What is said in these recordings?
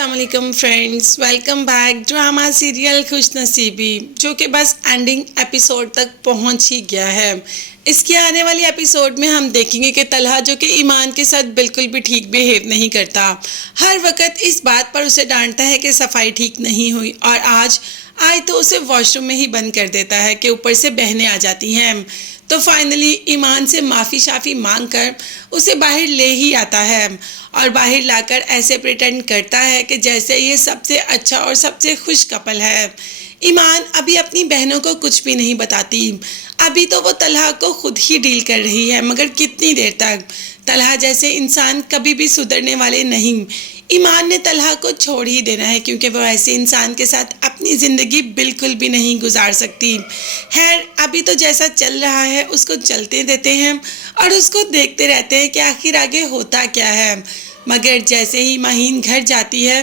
السلام علیکم friends, welcome back drama serial خوش نصیبی، جو کہ بس اینڈنگ ایپیسوڈ تک پہنچ ہی گیا ہے۔ اس کے آنے والی ایپیسوڈ میں ہم دیکھیں گے کہ طلحہ جو کہ ایمان کے ساتھ بالکل بھی ٹھیک بیہیو نہیں کرتا، ہر وقت اس بات پر اسے ڈانٹتا ہے کہ صفائی ٹھیک نہیں ہوئی، اور آج تو اسے واش روم میں ہی بند کر دیتا ہے کہ اوپر سے بہنیں آ جاتی ہیں۔ تو فائنلی ایمان سے معافی شافی مانگ کر اسے باہر لے ہی آتا ہے، اور باہر لا کر ایسے پریٹینڈ کرتا ہے کہ جیسے یہ سب سے اچھا اور سب سے خوش کپل ہے۔ ایمان ابھی اپنی بہنوں کو کچھ بھی نہیں بتاتی، ابھی تو وہ طلحہ کو خود ہی ڈیل کر رہی ہے، مگر کتنی دیر تک؟ طلحہ جیسے انسان کبھی بھی سدھرنے والے نہیں۔ ایمان نے طلحہ کو چھوڑ ہی دینا ہے، کیونکہ وہ ایسے انسان کے ساتھ اپنی زندگی بالکل بھی نہیں گزار سکتی۔ خیر، ابھی تو جیسا چل رہا ہے اس کو چلتے دیتے ہیں اور اس کو دیکھتے رہتے ہیں کہ آخر آگے ہوتا کیا ہے۔ مگر جیسے ہی مہین گھر جاتی ہے،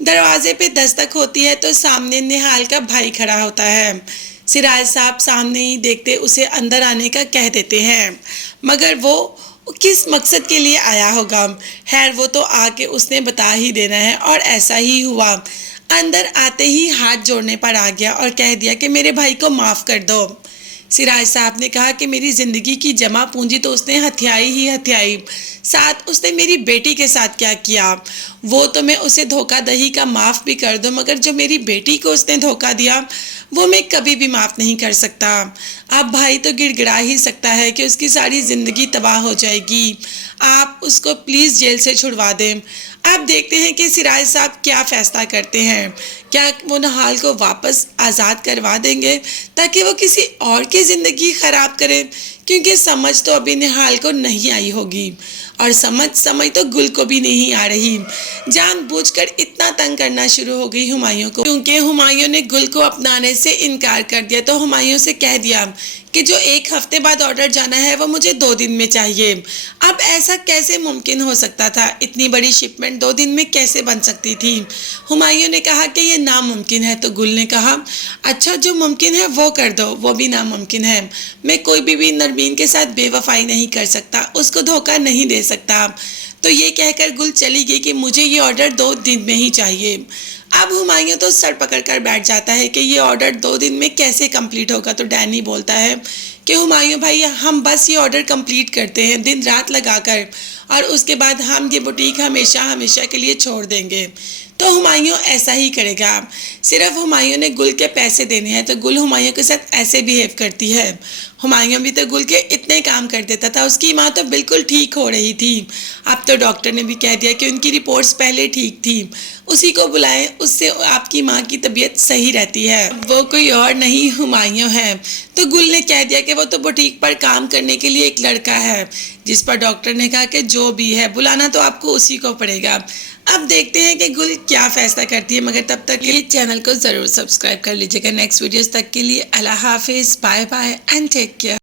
دروازے پہ دستک ہوتی ہے تو سامنے نہال کا بھائی کھڑا ہوتا ہے۔ سراج صاحب سامنے ہی دیکھتے اسے اندر آنے کا کہہ دیتے ہیں، مگر وہ کس مقصد کے لیے آیا ہوگا؟ خیر، وہ تو آ کے اس نے بتا ہی دینا ہے، اور ایسا ہی ہوا۔ اندر آتے ہی ہاتھ جوڑنے پر آ گیا اور کہہ دیا کہ میرے بھائی کو معاف کر دو۔ سراج صاحب نے کہا کہ میری زندگی کی جمع پونجی تو اس نے ہتھیائی ہی ہتھیائی، ساتھ اس نے میری بیٹی کے ساتھ کیا کیا؟ وہ تو میں اسے دھوکہ دہی کا معاف بھی کر دوں، مگر جو میری بیٹی کو اس نے دھوکہ دیا وہ میں کبھی بھی معاف نہیں کر سکتا۔ اب بھائی تو گڑ گڑا ہی سکتا ہے کہ اس کی ساری زندگی تباہ ہو جائے گی، آپ اس کو پلیز جیل سے چھڑوا دیں۔ اب دیکھتے ہیں کہ سراج صاحب کیا فیصلہ کرتے ہیں۔ کیا وہ نہال کو واپس آزاد کروا دیں گے تاکہ وہ کسی اور کی زندگی خراب کرے؟ کیونکہ سمجھ تو ابھی نہال کو نہیں آئی ہوگی، اور سمجھ تو گل کو بھی نہیں آ رہی۔ جان بوجھ کر اتنا تنگ کرنا شروع ہو گئی ہمایوں کو، کیونکہ ہمایوں نے گل کو اپنانے سے انکار کر دیا، تو ہمایوں سے کہہ دیا کہ جو 1 ہفتے بعد آرڈر جانا ہے وہ مجھے 2 دن میں چاہیے۔ اب ایسا کیسے ممکن ہو سکتا تھا؟ اتنی بڑی شپمنٹ 2 دن میں کیسے بن سکتی تھی؟ ہمایوں نے کہا کہ یہ ناممکن ہے، تو گل نے کہا اچھا، جو ممکن ہے وہ کر دو۔ وہ بھی ناممکن ہے، میں کوئی بھی نرمین کے ساتھ بے وفائی نہیں کر سکتا، اس کو دھوکہ نہیں دے سکتا۔ تو یہ کہہ کر گل چلی گئی کہ مجھے یہ آرڈر 2 دن میں ہی چاہیے۔ اب ہمایوں تو سر پکڑ کر بیٹھ جاتا ہے کہ یہ آرڈر 2 دن میں کیسے کمپلیٹ ہوگا؟ تو ڈینی بولتا ہے کہ ہمایوں بھائی، ہم بس یہ آرڈر کمپلیٹ کرتے ہیں دن رات لگا کر، اور اس کے بعد ہم یہ بوٹیک ہمیشہ کے لیے چھوڑ دیں گے۔ تو ہمایوں ایسا ہی کرے گا۔ صرف ہمایوں نے گل کے پیسے دینے ہیں، تو گل ہمایوں کے ساتھ ایسے بیہیو کرتی ہے۔ ہمایوں بھی تو گل کے اتنے کام کر دیتا تھا، اس کی ماں تو بالکل ٹھیک ہو رہی تھی۔ اب تو ڈاکٹر نے بھی کہہ دیا کہ ان کی رپورٹس پہلے ٹھیک تھی، اسی کو بلائیں، اس سے آپ کی ماں کی طبیعت صحیح رہتی ہے، وہ کوئی اور نہیں ہمایوں ہے۔ تو گل نے کہہ دیا کہ وہ تو بوٹیک پر کام کرنے کے لیے ایک لڑکا ہے، جس پر ڈاکٹر نے کہا کہ جو بھی ہے بلانا تو آپ کو اسی کو پڑے گا۔ اب دیکھتے ہیں کہ گل کیا فیصلہ کرتی ہے، مگر تب تک یہ چینل کو ضرور سبسکرائب کر لیجیے گا۔ نیکسٹ ویڈیوز تک کے لیے اللہ حافظ، bye bye and take care.